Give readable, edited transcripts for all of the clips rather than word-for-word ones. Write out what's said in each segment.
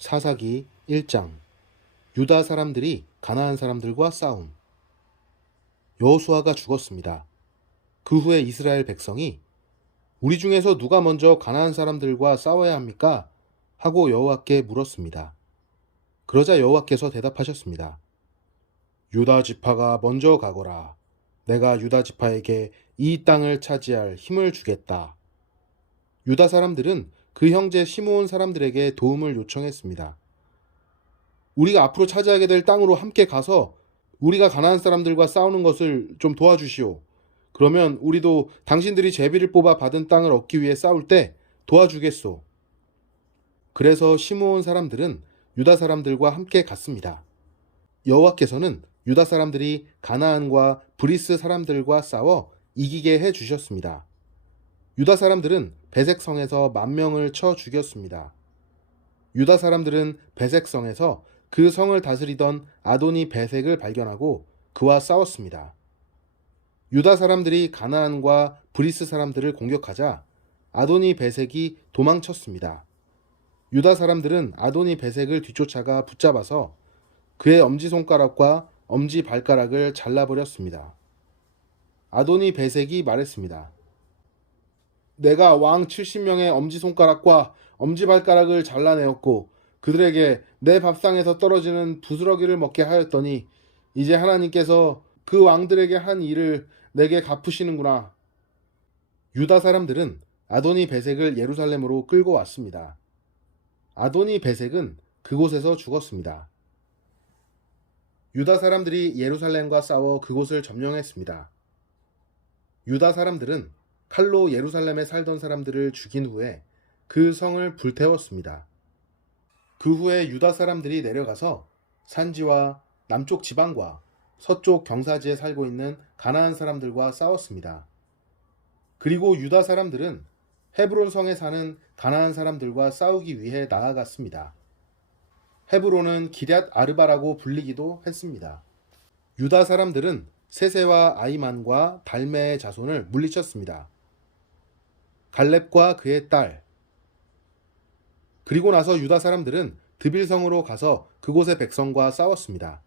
사사기 1장. 유다 사람들이 가나안 사람들과 싸움. 여호수아가 죽었습니다. 그 후에 이스라엘 백성이 우리 중에서 누가 먼저 가나안 사람들과 싸워야 합니까? 하고 여호와께 물었습니다. 그러자 여호와께서 대답하셨습니다. 유다 지파가 먼저 가거라. 내가 유다 지파에게 이 땅을 차지할 힘을 주겠다. 유다 사람들은 그 형제 시므온 사람들에게 도움을 요청했습니다. 우리가 앞으로 차지하게 될 땅으로 함께 가서 우리가 가나안 사람들과 싸우는 것을 좀 도와주시오. 그러면 우리도 당신들이 제비를 뽑아 받은 땅을 얻기 위해 싸울 때 도와주겠소. 그래서 시므온 사람들은 유다 사람들과 함께 갔습니다. 여호와께서는 유다 사람들이 가나안과 브리스 사람들과 싸워 이기게 해 주셨습니다. 유다 사람들은 베색성에서 10,000명을 쳐 죽였습니다. 유다 사람들은 베색성에서 그 성을 다스리던 아도니 베색을 발견하고 그와 싸웠습니다. 유다 사람들이 가나안과 브리스 사람들을 공격하자 아도니 베색이 도망쳤습니다. 유다 사람들은 아도니 베색을 뒤쫓아가 붙잡아서 그의 엄지손가락과 엄지발가락을 잘라버렸습니다. 아도니 베색이 말했습니다. 내가 왕 70명의 엄지손가락과 엄지발가락을 잘라내었고 그들에게 내 밥상에서 떨어지는 부스러기를 먹게 하였더니 이제 하나님께서 그 왕들에게 한 일을 내게 갚으시는구나. 유다 사람들은 아도니 베색을 예루살렘으로 끌고 왔습니다. 아도니 베색은 그곳에서 죽었습니다. 유다 사람들이 예루살렘과 싸워 그곳을 점령했습니다. 유다 사람들은 칼로 예루살렘에 살던 사람들을 죽인 후에 그 성을 불태웠습니다. 그 후에 유다 사람들이 내려가서 산지와 남쪽 지방과 서쪽 경사지에 살고 있는 가나안 사람들과 싸웠습니다. 그리고 유다 사람들은 헤브론 성에 사는 가나안 사람들과 싸우기 위해 나아갔습니다. 헤브론은 기럇 아르바라고 불리기도 했습니다. 유다 사람들은 세세와 아이만과 달메의 자손을 물리쳤습니다. 갈렙과 그의 딸. 그리고 나서 유다 사람들은 드빌성으로 가서 그곳의 백성과 싸웠습니다.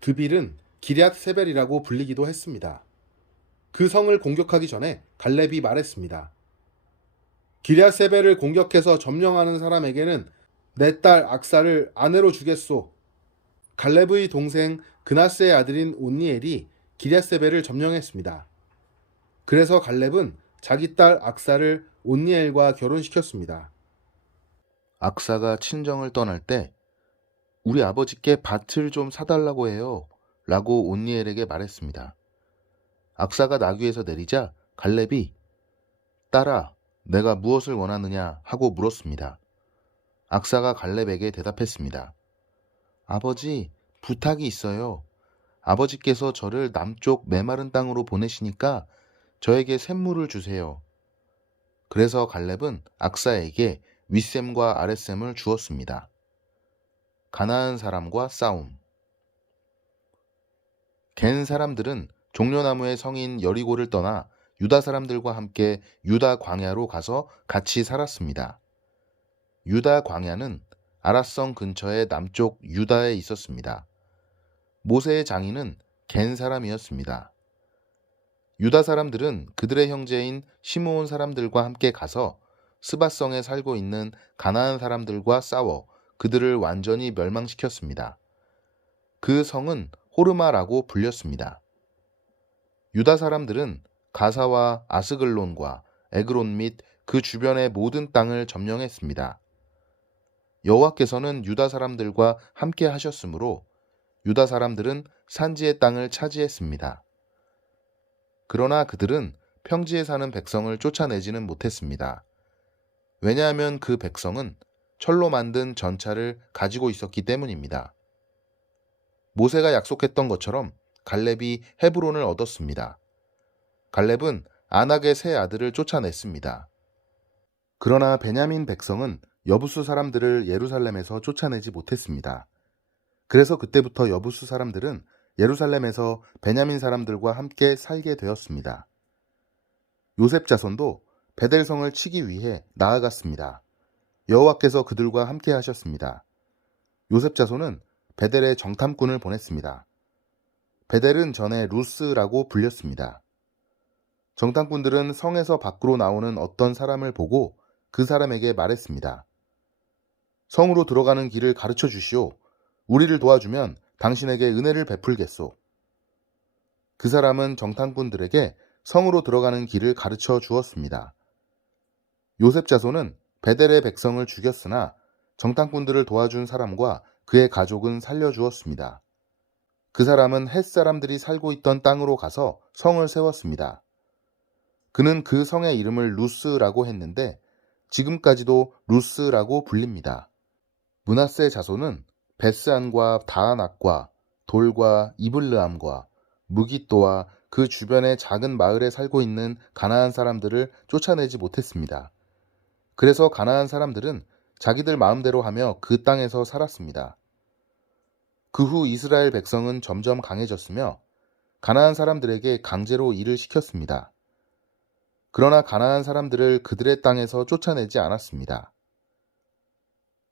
드빌은 기럇 세벨이라고 불리기도 했습니다. 그 성을 공격하기 전에 갈렙이 말했습니다. 기럇 세벨을 공격해서 점령하는 사람에게는 내 딸 악사를 아내로 주겠소. 갈렙의 동생 그나스의 아들인 온니엘이 기럇 세벨을 점령했습니다. 그래서 갈렙은 자기 딸 악사를 온니엘과 결혼시켰습니다. 악사가 친정을 떠날 때 우리 아버지께 밭을 좀 사달라고 해요 라고 온니엘에게 말했습니다. 악사가 나귀에서 내리자 갈렙이 딸아 내가 무엇을 원하느냐 하고 물었습니다. 악사가 갈렙에게 대답했습니다. 아버지 부탁이 있어요. 아버지께서 저를 남쪽 메마른 땅으로 보내시니까 저에게 샘물을 주세요. 그래서 갈렙은 악사에게 윗샘과 아랫샘을 주었습니다. 가나안 사람과 싸움. 겐 사람들은 종려나무의 성인 여리고를 떠나 유다 사람들과 함께 유다 광야로 가서 같이 살았습니다. 유다 광야는 아랏성 근처의 남쪽 유다에 있었습니다. 모세의 장인은 겐 사람이었습니다. 유다 사람들은 그들의 형제인 시므온 사람들과 함께 가서 스바성에 살고 있는 가나안 사람들과 싸워 그들을 완전히 멸망시켰습니다. 그 성은 호르마라고 불렸습니다. 유다 사람들은 가사와 아스글론과 에그론 및 그 주변의 모든 땅을 점령했습니다. 여호와께서는 유다 사람들과 함께 하셨으므로 유다 사람들은 산지의 땅을 차지했습니다. 그러나 그들은 평지에 사는 백성을 쫓아내지는 못했습니다. 왜냐하면 그 백성은 철로 만든 전차를 가지고 있었기 때문입니다. 모세가 약속했던 것처럼 갈렙이 헤브론을 얻었습니다. 갈렙은 아낙의 세 아들을 쫓아냈습니다. 그러나 베냐민 백성은 여부수 사람들을 예루살렘에서 쫓아내지 못했습니다. 그래서 그때부터 여부수 사람들은 예루살렘에서 베냐민 사람들과 함께 살게 되었습니다. 요셉 자손도 베델성을 치기 위해 나아갔습니다. 여호와께서 그들과 함께 하셨습니다. 요셉 자손은 베델에 정탐꾼을 보냈습니다. 베델은 전에 루스라고 불렸습니다. 정탐꾼들은 성에서 밖으로 나오는 어떤 사람을 보고 그 사람에게 말했습니다. 성으로 들어가는 길을 가르쳐 주시오. 우리를 도와주면 당신에게 은혜를 베풀겠소. 그 사람은 정탐꾼들에게 성으로 들어가는 길을 가르쳐 주었습니다. 요셉 자손은 베델의 백성을 죽였으나 정탐꾼들을 도와준 사람과 그의 가족은 살려주었습니다. 그 사람은 헷 사람들이 살고 있던 땅으로 가서 성을 세웠습니다. 그는 그 성의 이름을 루스라고 했는데 지금까지도 루스라고 불립니다. 므낫세 자손은 베스안과 다아낙과 돌과 이블르암과 무깃도와 그 주변의 작은 마을에 살고 있는 가나안 사람들을 쫓아내지 못했습니다. 그래서 가나안 사람들은 자기들 마음대로 하며 그 땅에서 살았습니다. 그 후 이스라엘 백성은 점점 강해졌으며 가나안 사람들에게 강제로 일을 시켰습니다. 그러나 가나안 사람들을 그들의 땅에서 쫓아내지 않았습니다.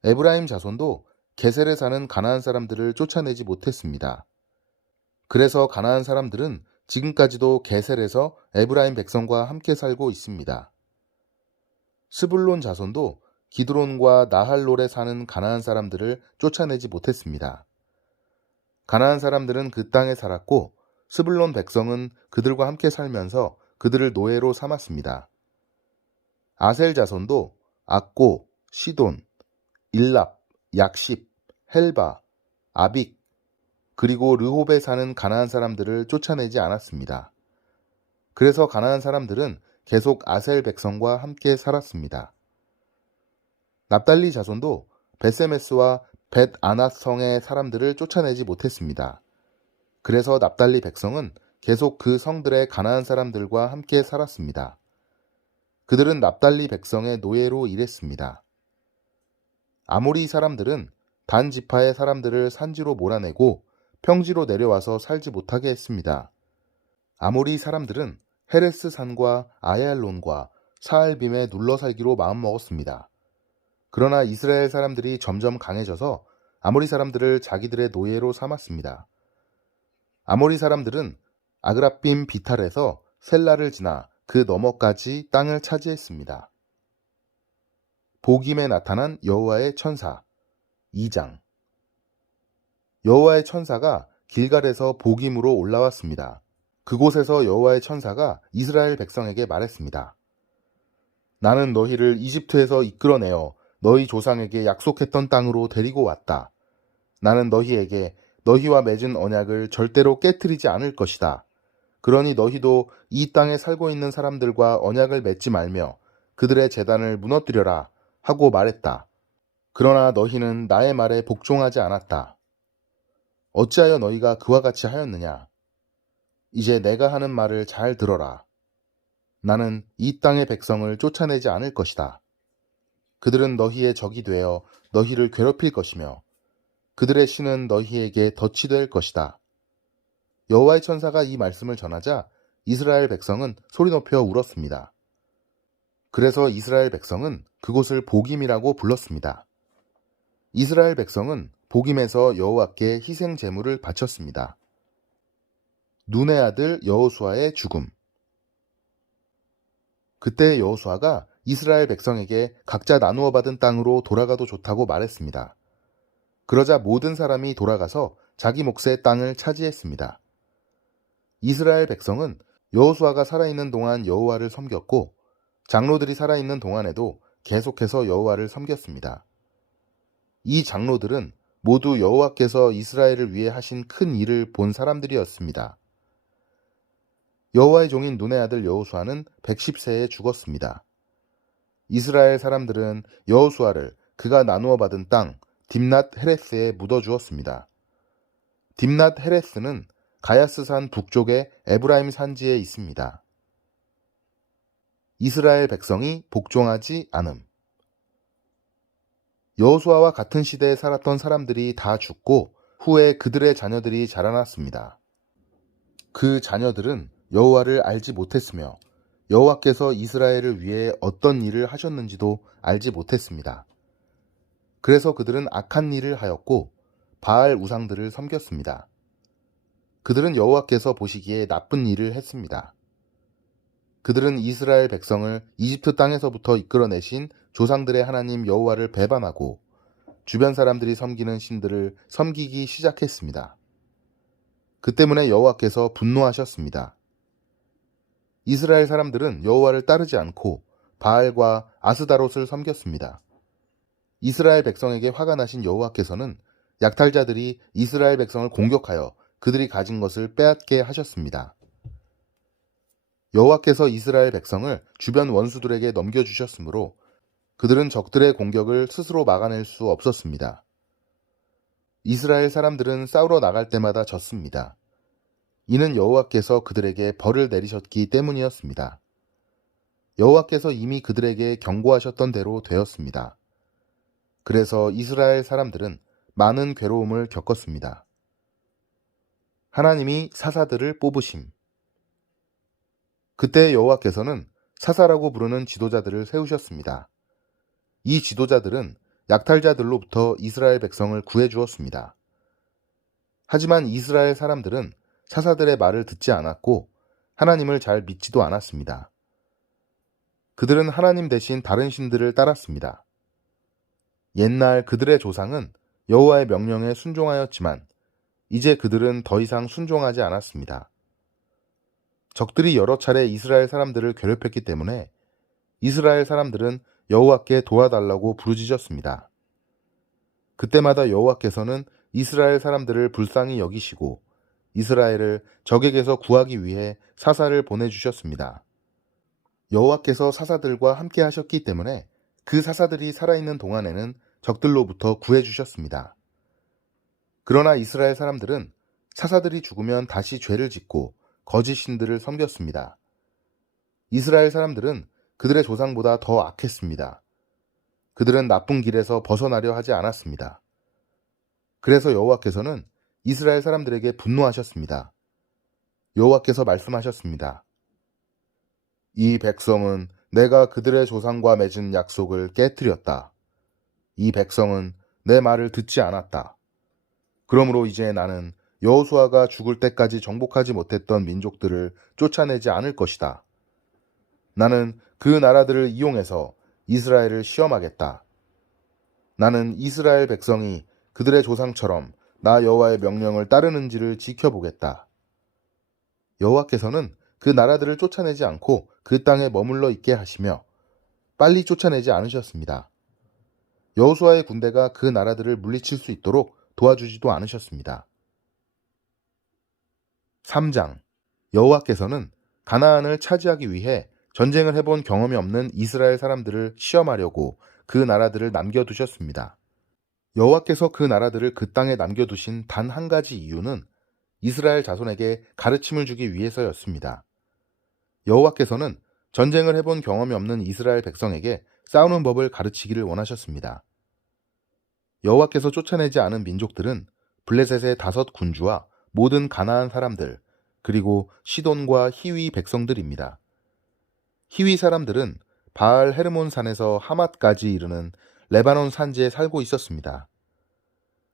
에브라임 자손도 게셀에 사는 가나안 사람들을 쫓아내지 못했습니다. 그래서 가나안 사람들은 지금까지도 게셀에서 에브라임 백성과 함께 살고 있습니다. 스불론 자손도 기드론과 나할롤에 사는 가나안 사람들을 쫓아내지 못했습니다. 가나안 사람들은 그 땅에 살았고 스불론 백성은 그들과 함께 살면서 그들을 노예로 삼았습니다. 아셀 자손도 악고, 시돈, 일랍, 약십, 헬바, 아빅, 그리고 르홉에 사는 가나안 사람들을 쫓아내지 않았습니다. 그래서 가나안 사람들은 계속 아셀 백성과 함께 살았습니다. 납달리 자손도 베세메스와 벳 아낫 성의 사람들을 쫓아내지 못했습니다. 그래서 납달리 백성은 계속 그 성들의 가나안 사람들과 함께 살았습니다. 그들은 납달리 백성의 노예로 일했습니다. 아모리 사람들은 단 지파의 사람들을 산지로 몰아내고 평지로 내려와서 살지 못하게 했습니다. 아모리 사람들은 헤레스 산과 아얄론과 사알빔에 눌러 살기로 마음먹었습니다. 그러나 이스라엘 사람들이 점점 강해져서 아모리 사람들을 자기들의 노예로 삼았습니다. 아모리 사람들은 아그라빔 비탈에서 셀라를 지나 그 너머까지 땅을 차지했습니다. 보김에 나타난 여호와의 천사 2장. 여호와의 천사가 길갈에서 보김으로 올라왔습니다. 그곳에서 여호와의 천사가 이스라엘 백성에게 말했습니다. 나는 너희를 이집트에서 이끌어내어 너희 조상에게 약속했던 땅으로 데리고 왔다. 나는 너희에게 너희와 맺은 언약을 절대로 깨트리지 않을 것이다. 그러니 너희도 이 땅에 살고 있는 사람들과 언약을 맺지 말며 그들의 제단을 무너뜨려라 하고 말했다. 그러나 너희는 나의 말에 복종하지 않았다. 어찌하여 너희가 그와 같이 하였느냐? 이제 내가 하는 말을 잘 들어라. 나는 이 땅의 백성을 쫓아내지 않을 것이다. 그들은 너희의 적이 되어 너희를 괴롭힐 것이며 그들의 신은 너희에게 덫이 될 것이다. 여호와의 천사가 이 말씀을 전하자 이스라엘 백성은 소리 높여 울었습니다. 그래서 이스라엘 백성은 그곳을 보김이라고 불렀습니다. 이스라엘 백성은 보김에서 여호와께 희생 제물을 바쳤습니다. 눈의 아들 여호수아의 죽음. 그때 여호수아가 이스라엘 백성에게 각자 나누어 받은 땅으로 돌아가도 좋다고 말했습니다. 그러자 모든 사람이 돌아가서 자기 몫의 땅을 차지했습니다. 이스라엘 백성은 여호수아가 살아있는 동안 여호와를 섬겼고 장로들이 살아있는 동안에도 계속해서 여호와를 섬겼습니다. 이 장로들은 모두 여호와께서 이스라엘을 위해 하신 큰 일을 본 사람들이었습니다. 여호와의 종인 눈의 아들 여호수아는 110세에 죽었습니다. 이스라엘 사람들은 여호수아를 그가 나누어 받은 땅 딥낫 헤레스에 묻어주었습니다. 딥낫 헤레스는 가야스산 북쪽의 에브라임 산지에 있습니다. 이스라엘 백성이 복종하지 않음. 여호수아와 같은 시대에 살았던 사람들이 다 죽고 후에 그들의 자녀들이 자라났습니다. 그 자녀들은 여호와를 알지 못했으며 여호와께서 이스라엘을 위해 어떤 일을 하셨는지도 알지 못했습니다. 그래서 그들은 악한 일을 하였고 바알 우상들을 섬겼습니다. 그들은 여호와께서 보시기에 나쁜 일을 했습니다. 그들은 이스라엘 백성을 이집트 땅에서부터 이끌어내신 조상들의 하나님 여호와를 배반하고 주변 사람들이 섬기는 신들을 섬기기 시작했습니다. 그 때문에 여호와께서 분노하셨습니다. 이스라엘 사람들은 여호와를 따르지 않고 바알과 아스다롯을 섬겼습니다. 이스라엘 백성에게 화가 나신 여호와께서는 약탈자들이 이스라엘 백성을 공격하여 그들이 가진 것을 빼앗게 하셨습니다. 여호와께서 이스라엘 백성을 주변 원수들에게 넘겨주셨으므로 그들은 적들의 공격을 스스로 막아낼 수 없었습니다. 이스라엘 사람들은 싸우러 나갈 때마다 졌습니다. 이는 여호와께서 그들에게 벌을 내리셨기 때문이었습니다. 여호와께서 이미 그들에게 경고하셨던 대로 되었습니다. 그래서 이스라엘 사람들은 많은 괴로움을 겪었습니다. 하나님이 사사들을 뽑으심. 그때 여호와께서는 사사라고 부르는 지도자들을 세우셨습니다. 이 지도자들은 약탈자들로부터 이스라엘 백성을 구해 주었습니다. 하지만 이스라엘 사람들은 사사들의 말을 듣지 않았고 하나님을 잘 믿지도 않았습니다. 그들은 하나님 대신 다른 신들을 따랐습니다. 옛날 그들의 조상은 여호와의 명령에 순종하였지만 이제 그들은 더 이상 순종하지 않았습니다. 적들이 여러 차례 이스라엘 사람들을 괴롭혔기 때문에 이스라엘 사람들은 여호와께 도와달라고 부르짖었습니다. 그때마다 여호와께서는 이스라엘 사람들을 불쌍히 여기시고 이스라엘을 적에게서 구하기 위해 사사를 보내주셨습니다. 여호와께서 사사들과 함께 하셨기 때문에 그 사사들이 살아있는 동안에는 적들로부터 구해주셨습니다. 그러나 이스라엘 사람들은 사사들이 죽으면 다시 죄를 짓고 거짓 신들을 섬겼습니다. 이스라엘 사람들은 그들의 조상보다 더 악했습니다. 그들은 나쁜 길에서 벗어나려 하지 않았습니다. 그래서 여호와께서는 이스라엘 사람들에게 분노하셨습니다. 여호와께서 말씀하셨습니다. 이 백성은 내가 그들의 조상과 맺은 약속을 깨뜨렸다. 이 백성은 내 말을 듣지 않았다. 그러므로 이제 나는 여호수아가 죽을 때까지 정복하지 못했던 민족들을 쫓아내지 않을 것이다. 나는 그 나라들을 이용해서 이스라엘을 시험하겠다. 나는 이스라엘 백성이 그들의 조상처럼 나 여호와의 명령을 따르는지를 지켜보겠다. 여호와께서는 그 나라들을 쫓아내지 않고 그 땅에 머물러 있게 하시며 빨리 쫓아내지 않으셨습니다. 여호수아의 군대가 그 나라들을 물리칠 수 있도록 도와주지도 않으셨습니다. 3장. 여호와께서는 가나안을 차지하기 위해 전쟁을 해본 경험이 없는 이스라엘 사람들을 시험하려고 그 나라들을 남겨두셨습니다. 여호와께서 그 나라들을 그 땅에 남겨두신 단 한 가지 이유는 이스라엘 자손에게 가르침을 주기 위해서였습니다. 여호와께서는 전쟁을 해본 경험이 없는 이스라엘 백성에게 싸우는 법을 가르치기를 원하셨습니다. 여호와께서 쫓아내지 않은 민족들은 블레셋의 5 군주와 모든 가나안 사람들, 그리고 시돈과 히위 백성들입니다. 히위 사람들은 바알 헤르몬 산에서 하맛까지 이르는 레바논 산지에 살고 있었습니다.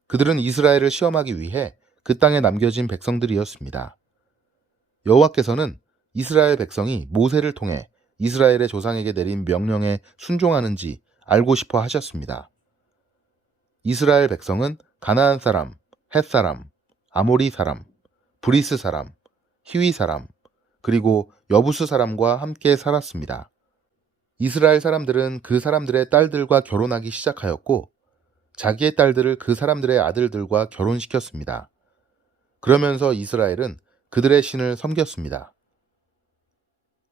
그들은 이스라엘을 시험하기 위해 그 땅에 남겨진 백성들이었습니다. 여호와께서는 이스라엘 백성이 모세를 통해 이스라엘의 조상에게 내린 명령에 순종하는지 알고 싶어 하셨습니다. 이스라엘 백성은 가나안 사람, 헷 사람, 아모리 사람, 브리스 사람, 히위 사람, 그리고 여부스 사람과 함께 살았습니다. 이스라엘 사람들은 그 사람들의 딸들과 결혼하기 시작하였고 자기의 딸들을 그 사람들의 아들들과 결혼시켰습니다. 그러면서 이스라엘은 그들의 신을 섬겼습니다.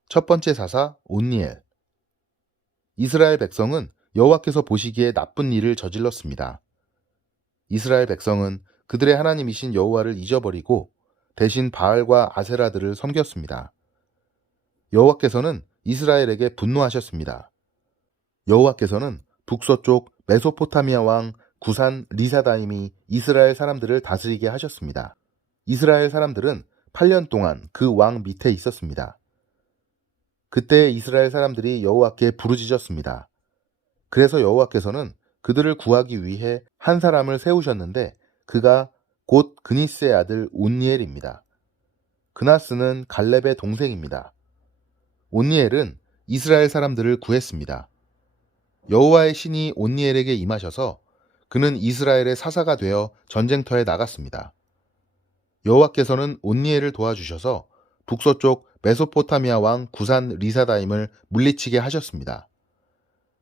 첫 번째 사사 온니엘. 이스라엘 백성은 여호와께서 보시기에 나쁜 일을 저질렀습니다. 이스라엘 백성은 그들의 하나님이신 여호와를 잊어버리고 대신 바알과 아세라들을 섬겼습니다. 여호와께서는 이스라엘에게 분노하셨습니다. 여호와께서는 북서쪽 메소포타미아 왕 구산 리사다임이 이스라엘 사람들을 다스리게 하셨습니다. 이스라엘 사람들은 8년 동안 그 왕 밑에 있었습니다. 그때 이스라엘 사람들이 여호와께 부르짖었습니다. 그래서 여호와께서는 그들을 구하기 위해 한 사람을 세우셨는데 그가 곧 그니스의 아들 온니엘입니다. 그나스는 갈렙의 동생입니다. 온니엘은 이스라엘 사람들을 구했습니다. 여호와의 신이 온니엘에게 임하셔서 그는 이스라엘의 사사가 되어 전쟁터에 나갔습니다. 여호와께서는 온니엘을 도와주셔서 북서쪽 메소포타미아 왕 구산 리사다임을 물리치게 하셨습니다.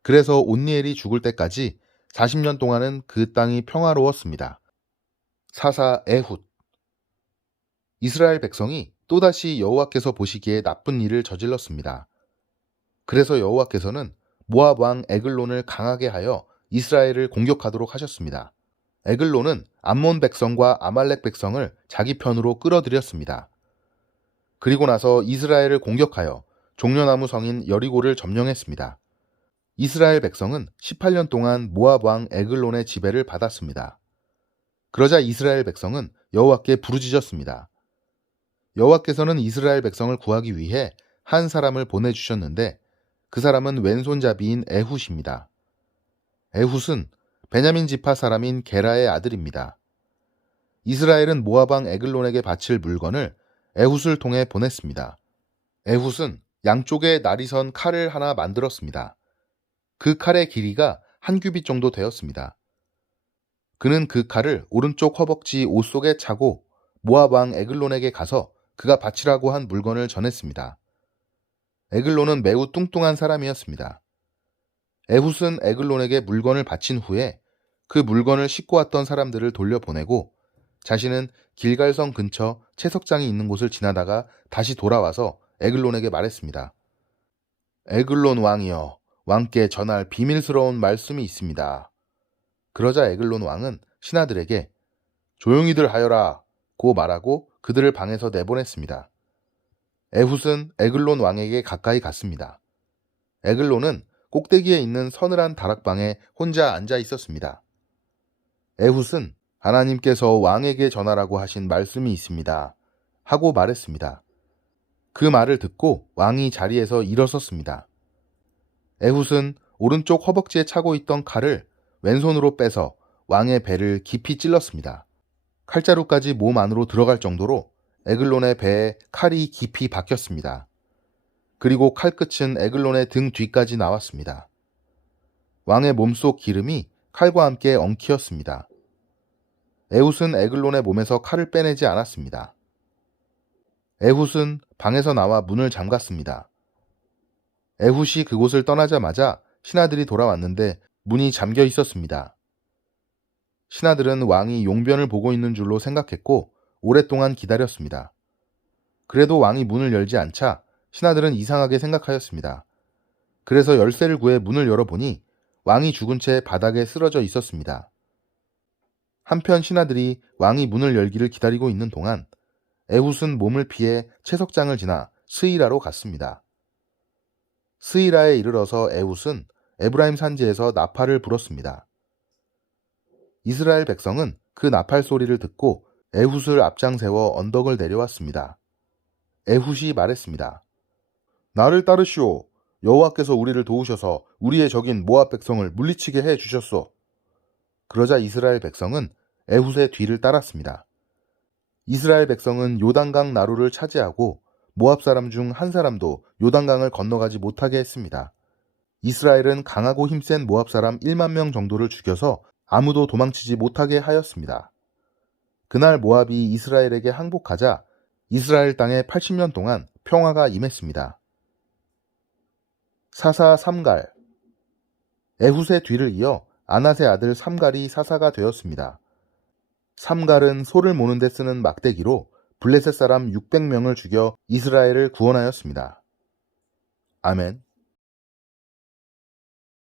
그래서 온니엘이 죽을 때까지 40년 동안은 그 땅이 평화로웠습니다. 사사 에훗. 이스라엘 백성이 또다시 여호와께서 보시기에 나쁜 일을 저질렀습니다. 그래서 여호와께서는 모압 왕 에글론을 강하게 하여 이스라엘을 공격하도록 하셨습니다. 에글론은 암몬 백성과 아말렉 백성을 자기 편으로 끌어들였습니다. 그리고 나서 이스라엘을 공격하여 종려나무 성인 여리고를 점령했습니다. 이스라엘 백성은 18년 동안 모압 왕 에글론의 지배를 받았습니다. 그러자 이스라엘 백성은 여호와께 부르짖었습니다. 여호와께서는 이스라엘 백성을 구하기 위해 한 사람을 보내주셨는데 그 사람은 왼손잡이인 에훗입니다. 에훗은 베냐민 지파 사람인 게라의 아들입니다. 이스라엘은 모압 왕 에글론에게 바칠 물건을 에훗을 통해 보냈습니다. 에훗은 양쪽에 날이 선 칼을 하나 만들었습니다. 그 칼의 길이가 한 규빗 정도 되었습니다. 그는 그 칼을 오른쪽 허벅지 옷 속에 차고 모압 왕 에글론에게 가서 그가 바치라고 한 물건을 전했습니다. 에글론은 매우 뚱뚱한 사람이었습니다. 에훗은 에글론에게 물건을 바친 후에 그 물건을 싣고 왔던 사람들을 돌려보내고 자신은 길갈성 근처 채석장이 있는 곳을 지나다가 다시 돌아와서 에글론에게 말했습니다. 에글론 왕이여, 왕께 전할 비밀스러운 말씀이 있습니다. 그러자 에글론 왕은 신하들에게 조용히들 하여라 고 말하고 그들을 방에서 내보냈습니다. 에훗은 에글론 왕에게 가까이 갔습니다. 에글론은 꼭대기에 있는 서늘한 다락방에 혼자 앉아 있었습니다. 에훗은 하나님께서 왕에게 전하라고 하신 말씀이 있습니다 하고 말했습니다. 그 말을 듣고 왕이 자리에서 일어섰습니다. 에훗은 오른쪽 허벅지에 차고 있던 칼을 왼손으로 빼서 왕의 배를 깊이 찔렀습니다. 칼자루까지 몸 안으로 들어갈 정도로 에글론의 배에 칼이 깊이 박혔습니다. 그리고 칼끝은 에글론의 등 뒤까지 나왔습니다. 왕의 몸속 기름이 칼과 함께 엉키었습니다. 에훗은 에글론의 몸에서 칼을 빼내지 않았습니다. 에훗은 방에서 나와 문을 잠갔습니다. 에훗이 그곳을 떠나자마자 신하들이 돌아왔는데 문이 잠겨 있었습니다. 신하들은 왕이 용변을 보고 있는 줄로 생각했고 오랫동안 기다렸습니다. 그래도 왕이 문을 열지 않자 신하들은 이상하게 생각하였습니다. 그래서 열쇠를 구해 문을 열어보니 왕이 죽은 채 바닥에 쓰러져 있었습니다. 한편 신하들이 왕이 문을 열기를 기다리고 있는 동안 에훗은 몸을 피해 채석장을 지나 스이라로 갔습니다. 스이라에 이르러서 에훗은 에브라임 산지에서 나팔을 불었습니다. 이스라엘 백성은 그 나팔 소리를 듣고 에훗을 앞장 세워 언덕을 내려왔습니다. 에훗이 말했습니다. 나를 따르시오. 여호와께서 우리를 도우셔서 우리의 적인 모압 백성을 물리치게 해 주셨소. 그러자 이스라엘 백성은 에훗의 뒤를 따랐습니다. 이스라엘 백성은 요단강 나루를 차지하고 모압 사람 중 한 사람도 요단강을 건너가지 못하게 했습니다. 이스라엘은 강하고 힘센 모압 사람 1만 명 정도를 죽여서 아무도 도망치지 못하게 하였습니다. 그날 모압이 이스라엘에게 항복하자 이스라엘 땅에 80년 동안 평화가 임했습니다. 사사 삼갈. 에훗의 뒤를 이어 아낫의 아들 삼갈이 사사가 되었습니다. 삼갈은 소를 모는 데 쓰는 막대기로 블레셋 사람 600명을 죽여 이스라엘을 구원하였습니다. 아멘.